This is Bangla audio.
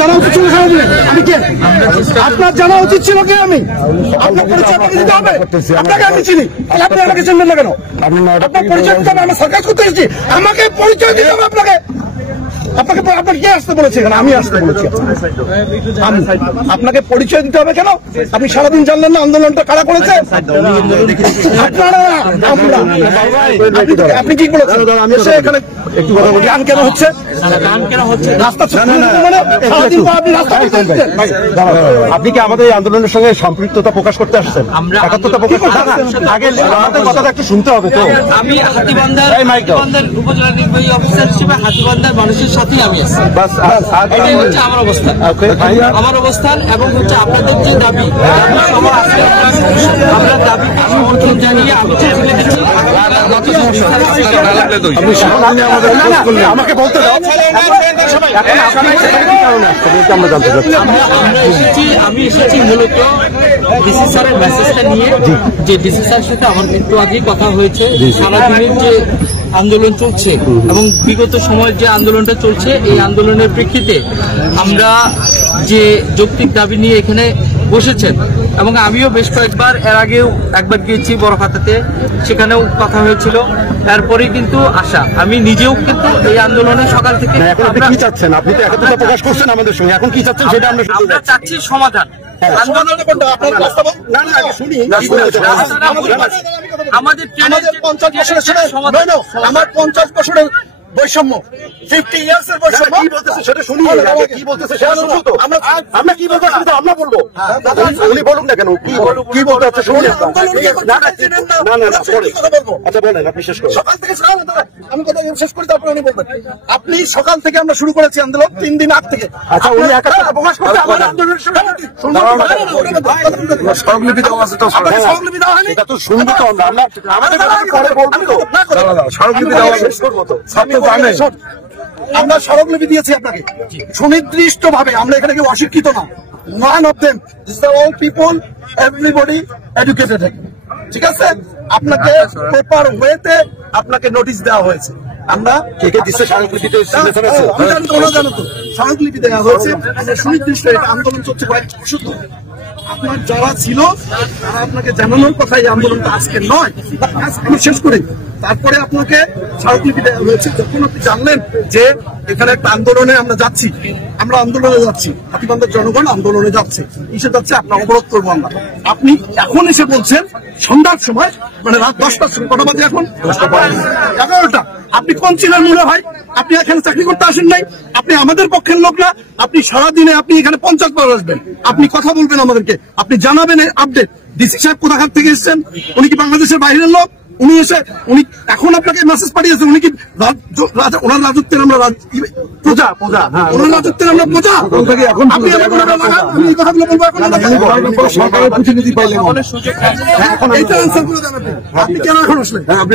জানা উচিত ছিল আমি কে? আপনার জানা উচিত ছিল কে? আমি আপনার পরিচয় দিতে হবে। আপনাকে আমি চিনি, আপনি আমাকে চিনবেন না কেন? আপনার পরিচয় দিতে হবে। আমরা সরকার করতে এসেছি, আমাকে পরিচয় দিতে হবে আপনাকে। আপনাকে কে আসতে বলেছে এখানে? আমি আসতে বলেছি। আপনাকে পরিচয় দিতে হবে কেন? আপনি সারাদিন জানলেন না আন্দোলনটা কারা করেছে? আপনারা, আমরা। আপনি কি বলেছেন? এসে এখানে একটু কথা বলি। গান কেন হচ্ছে? রাস্তা আপনি কি আমাদের এই আন্দোলনের সঙ্গে সম্পৃক্ততা প্রকাশ করতে আসছেন? একাত্মতা প্রকাশ করতে আগে আমাদের কথাটা একটু শুনতে হবে তো। আমি হাতীবান্ধার উপজেলা নির্বাহী অফিসার হিসেবে হাতীবান্ধার মানুষের সাথেই আমি আছি। এটাই হচ্ছে আমার অবস্থান। আমার অবস্থান এবং হচ্ছে আপনাদের যে দাবি আমরা দাবিকে সমর্থন জানিয়ে আমি চলে দিচ্ছি। আমাকে বলতে দাও। আমি এসেছি মূলত ডিসি স্যারের মেসেজটা নিয়ে, যে ডিসি স্যারের সাথে আমার একটু আগেই কথা হয়েছে। সারাদিনের যে আন্দোলন চলছে এবং বিগত সময়ের যে আন্দোলনটা চলছে, এই আন্দোলনের প্রেক্ষিতে আমরা যে যৌক্তিক দাবি নিয়ে এখানে বসেছেন এবং আমিও বেশ কয়েকবার এর আগেও একবার গিয়েছি বড়খাতাতে, সেখানেও কথা হয়েছিল। এরপরেই কিন্তু আশা আমি নিজেও কিন্তু এই আন্দোলনের সকাল থেকে কি চাচ্ছেন? আপনি তো একাত্মতা প্রকাশ করছেন আমাদের সঙ্গে, এখন কি চাচ্ছেন সেটা আমরা চাচ্ছি সমাধান। আমাদের 50 বছরের আমার 50 বছরের বৈষম্য, 50 ইয়ার্সের বৈষম্য কি বলতেছে সেটা শুনি। কি বলতেছে সেটা শুনবো তো আমরা কি বলবো সেটা আমরা বলবো। উনি বলুন না কেন, কি বলতে হচ্ছে শুনি। আচ্ছা বলেন, আপনি শেষ করুন। সকাল থেকে আমি কথা শেষ করি, তারপরে উনি বলবেন। আপনি সকাল থেকে আমরা শুরু করেছি আন্দোলন 3 দিন আগ থেকে। আচ্ছা উনি একাত্মতা প্রকাশ করতে আমাদের আন্দোলনের স্মারকলিপি দেওয়া আছে তো, স্মারকলিপি দেওয়া হয়নি এটা তো শুনবো তো আমরা। আমাদের পরে বলবো তো, স্মারকলিপি দেওয়া শেষ করবো তো। আমরা স্মারকলিপি দিয়েছি আপনাকে সুনির্দিষ্ট ভাবে। আমরা এখানে কেউ অশিক্ষিত না। None of them, these are all people, everybody educated. ঠিক আছে, আপনাকে পেপার ওয়েতে আপনাকে নোটিশ দেওয়া হয়েছে। আমরা স্মারকলিপি দেওয়া হয়েছে সুনির্দিষ্ট। আন্দোলন চলছে কয়েক বছর ধরে। আপনার যারা ছিল তারা আপনাকে জানানোর কথা এই আন্দোলনটা আজকে নয়। আমি শেষ করি, তারপরে আপনাকে স্মারকলিপি দেওয়া হয়েছে। যখন আপনি জানলেন যে এখানে একটা আন্দোলনে আমরা যাচ্ছি, আমরা আন্দোলনে যাচ্ছি, হাতীবান্ধার জনগণ আন্দোলনে যাচ্ছে, এসে যাচ্ছে, আপনার অবরোধ করবো আমরা। আপনি এখন এসে বলছেন সন্ধ্যার সময়, মানে রাত 10টার সময়, কটা বাজে এখন? 11টা। আপনি কোন ছিলেন মনে হয়? আপনি এখানে চাকরি করতে আসেন নাই, আপনি আমাদের পক্ষের লোক না। আপনি সারাদিনে আপনি এখানে 50 বার আসবেন, আপনি কথা বলবেন আমাদেরকে, আপনি জানাবেন আপডেট। ডিসি সাহেব কোথাকার থেকে এসেছেন? উনি কি বাংলাদেশের বাইরের লোক? উনি এসে উনি এখন আপনাকে মেসেজ পাঠিয়েছেন। উনি কি ওনার রাজত্বের আমরা প্রজা? ওনার রাজত্বের আমরা প্রজা। আপনি এই কথাগুলো বলবো এখন সরকারের প্রতিনিধি পাইলেন, এইটা আনসার করে দেন। আপনি কেন এখন আসলেন? আপনি